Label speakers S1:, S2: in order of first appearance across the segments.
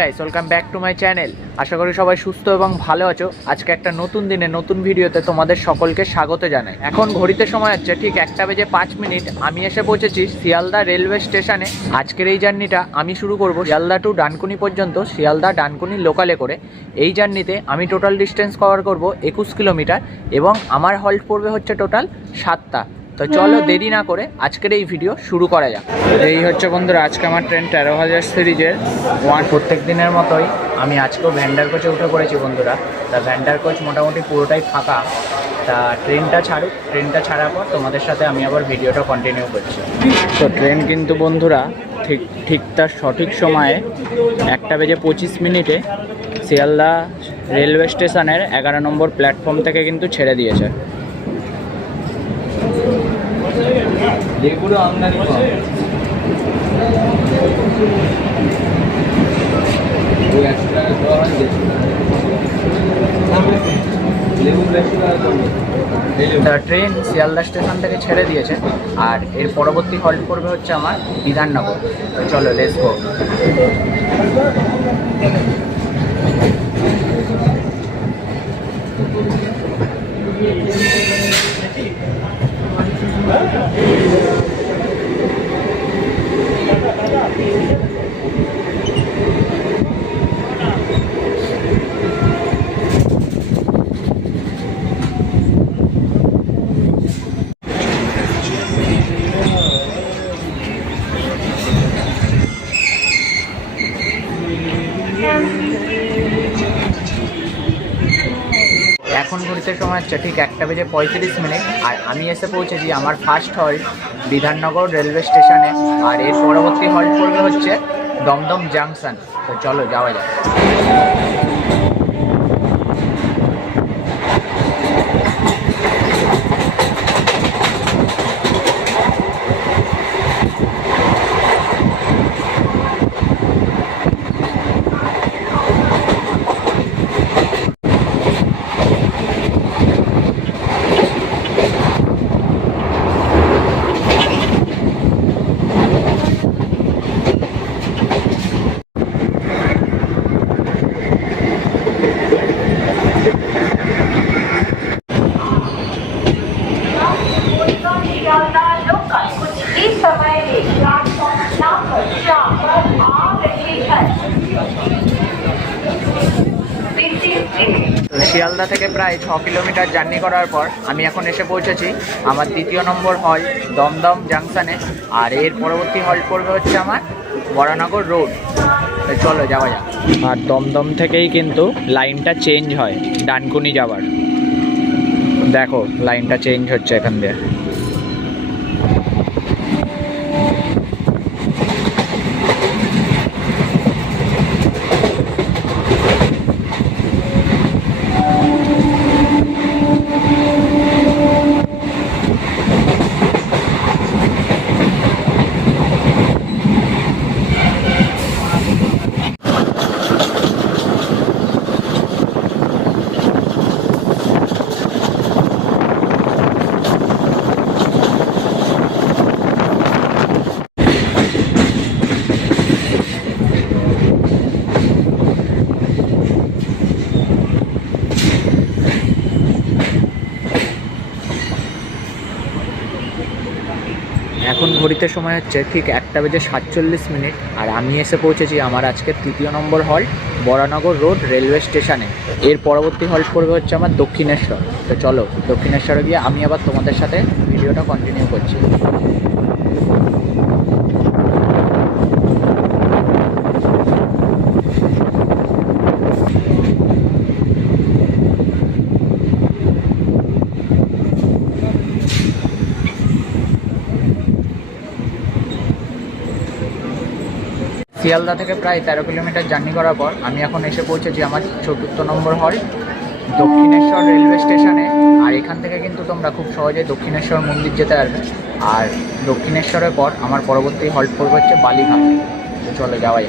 S1: Guys welcome back to my channel আশা করি সবাই সুস্থ এবং ভালো আছো। আজকে একটা নতুন দিনে, নতুন ভিডিওতে তোমাদের সকলকে স্বাগত জানাই। এখন ঘড়িতে সময় হচ্ছে ঠিক একটা বেজে পাঁচ মিনিট। আমি এসে পৌঁছেছি শিয়ালদা রেলওয়ে স্টেশনে। আজকের এই জার্নিটা আমি শুরু করব শিয়ালদা টু ডানকুনি পর্যন্ত, শিয়ালদা ডানকুনি লোকালে করে। এই জার্নিতে আমি টোটাল ডিস্টেন্স কভার করব একুশ কিলোমিটার এবং আমার হল্ট পড়বে হচ্ছে টোটাল সাতটা। তো চলো দেরি না করে আজকের এই ভিডিও শুরু করা যাক। এই হচ্ছে বন্ধুরা আজকে আমার ট্রেন তেরো হাজার সিরিজের ওয়ান প্রত্যেক দিনের মতোই আমি আজকেও ভ্যান্ডার কোচে উঠে পড়েছি বন্ধুরা। তা ভ্যান্ডার কোচ মোটামুটি পুরোটাই ফাঁকা। তা ট্রেনটা ছাড়ুক ট্রেনটা ছাড়ার পর তোমাদের সাথে আমি আবার ভিডিওটা কন্টিনিউ করছি। তো ট্রেন কিন্তু বন্ধুরা ঠিক ঠিক তার সঠিক সময়ে একটা বেজে পঁচিশ মিনিটে শিয়ালদা রেলওয়ে স্টেশনের এগারো নম্বর প্ল্যাটফর্ম থেকে কিন্তু ছেড়ে দিয়েছে।
S2: যেগুলো আমদানি
S1: ট্রেন শিয়ালদা স্টেশন থেকে ছেড়ে দিয়েছে, আর এর পরবর্তী হল্ট করবে হচ্ছে আমার বিধাননগর। চলো লেটস গো এখন ঘুরতে সময় হচ্ছে ঠিক একটা বেজে পঁয়ত্রিশ মিনিট। আর আমি এসে পৌঁছেছি আমার ফার্স্ট হল্ট বিধাননগর রেলওয়ে স্টেশনে। আর এর পরবর্তী হল্ট পড়বে হচ্ছে দমদম জাংশন। তো চলো যাওয়া যাক। শিয়ালদা থেকে প্রায় ছ কিলোমিটার জার্নি করার পর আমি এখন এসে পৌঁছেছি। আমার দ্বিতীয় নম্বর হল দমদম জাংশনে আর এর পরবর্তী হল পড়বে হচ্ছে আমার বরানগর রোড চলো যাওয়া যাক। আর দমদম থেকেই কিন্তু লাইনটা চেঞ্জ হয়, ডানকুনি যাওয়ার। দেখো লাইনটা চেঞ্জ হচ্ছে এখান দিয়ে এখন ঘড়িতে সময় হচ্ছে ঠিক একটা বেজে সাতচল্লিশ মিনিট আর আমি এসে পৌঁছেছি আমার আজকে তৃতীয় নম্বর হল বরানগর রোড রেলওয়ে স্টেশনে এর পরবর্তী হল পড়বে হচ্ছে আমার দক্ষিণেশ্বর। তো চলো, দক্ষিণেশ্বরে গিয়ে আমি আবার তোমাদের সাথে ভিডিওটা কন্টিনিউ করছি। শিয়ালদা থেকে প্রায় তেরো কিলোমিটার জার্নি করার পর আমি এখন এসে পৌঁছেছি আমার চতুর্থ নম্বর হল দক্ষিণেশ্বর রেলওয়ে স্টেশনে। আর এখান থেকে কিন্তু তোমরা খুব সহজে দক্ষিণেশ্বর মন্দির যেতে পারবে। আর দক্ষিণেশ্বরের পর আমার পরবর্তী হল্ট পড়বে হচ্ছে বালিঘাট। চলে যাওয়াই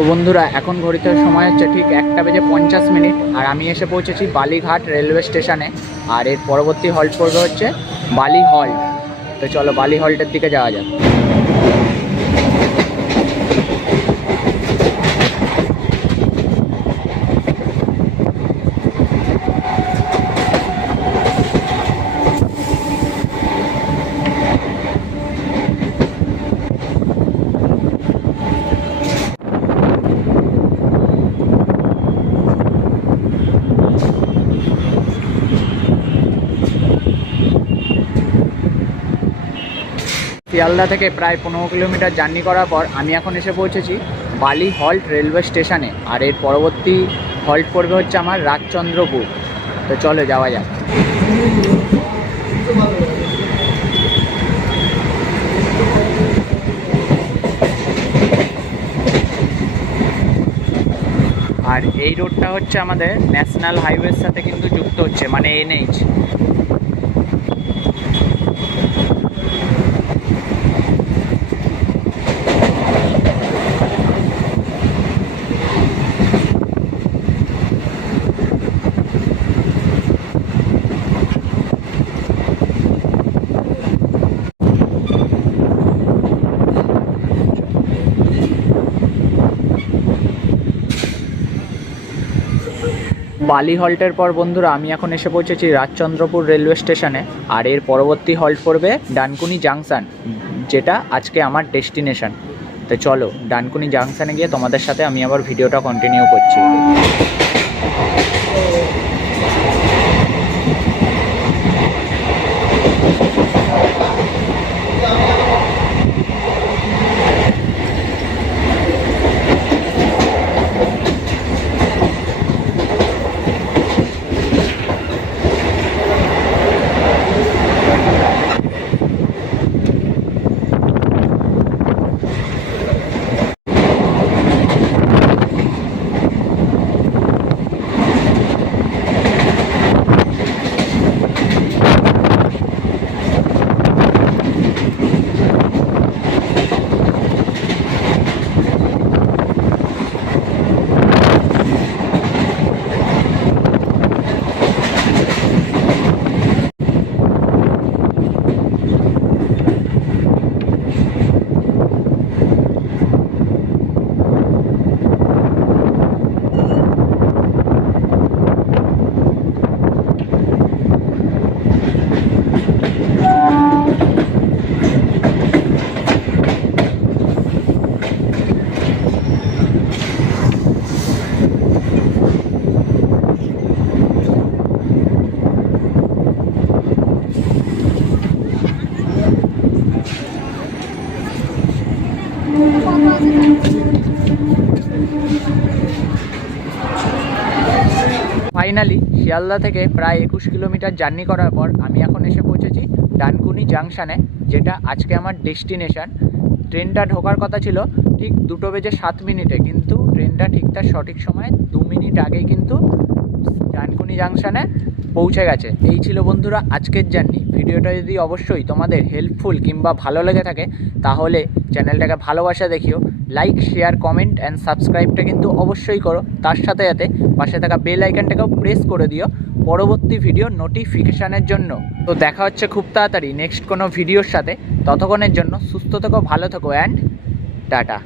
S1: তো বন্ধুরা, এখন ঘড়িতে সময় হচ্ছে ঠিক একটা বেজে পঞ্চাশ মিনিট, আর আমি এসে পৌঁছেছি বালিঘাট রেলওয়ে স্টেশনে। আর এর পরবর্তী হল্ট পড়বে হচ্ছে বালি হল্ট তো চলো বালি হল্টের দিকে যাওয়া যাক। শিয়ালদা থেকে প্রায় পনেরো কিলোমিটার জার্নি করার পর আমি এখন এসে পৌঁছেছি বালি হল্ট রেলওয়ে স্টেশনে। আর এর পরবর্তী হল্ট পড়বে হচ্ছে আমার রাজচন্দ্রপুর। তো চলো যাওয়া যাক। আর এই রোডটা হচ্ছে আমাদের ন্যাশনাল হাইওয়ের সাথে কিন্তু যুক্ত হচ্ছে মানে এনএইচ। বালি হল্টের পর বন্ধুরা, আমি এখন এসে পৌঁছেছি রাজচন্দ্রপুর রেলওয়ে স্টেশনে। আর এর পরবর্তী হল্ট পড়বে ডানকুনি জাংশন, যেটা আজকে আমার ডেস্টিনেশন। তো চলো, ডানকুনি জাংশনে গিয়ে তোমাদের সাথে আমি আবার ভিডিওটা কন্টিনিউ করছি। শিয়ালদা থেকে প্রায় একুশ কিলোমিটার জার্নি করার পর আমি এখন এসে পৌঁছেছি ডানকুনি জাংশনে, যেটা আজকে আমার ডেস্টিনেশান। ট্রেনটা ঢোকার কথা ছিল ঠিক দুটো বেজে সাত মিনিটে, কিন্তু ট্রেনটা ঠিক তার সঠিক সময়ে দু মিনিট আগেই কিন্তু ডানকুনি জাংশানে পৌঁছে গেছে। এই ছিল বন্ধুরা আজকের জার্নি। ভিডিওটা যদি অবশ্যই তোমাদের হেল্পফুল কিংবা ভালো লেগে থাকে, তাহলে চ্যানেলটাকে ভালোবাসা দেখিও। লাইক শেয়ার কমেন্ট অ্যান্ড সাবস্ক্রাইবটা কিন্তু অবশ্যই করো। তার সাথে সাথে পাশে থাকা বেল আইকনটাকেও প্রেস করে দিও পরবর্তী ভিডিও নোটিফিকেশানের জন্য। তো দেখা হচ্ছে খুব তাড়াতাড়ি নেক্সট কোনো ভিডিওর সাথে। ততক্ষণের জন্য সুস্থ থেকো, ভালো থেকো অ্যান্ড টাটা।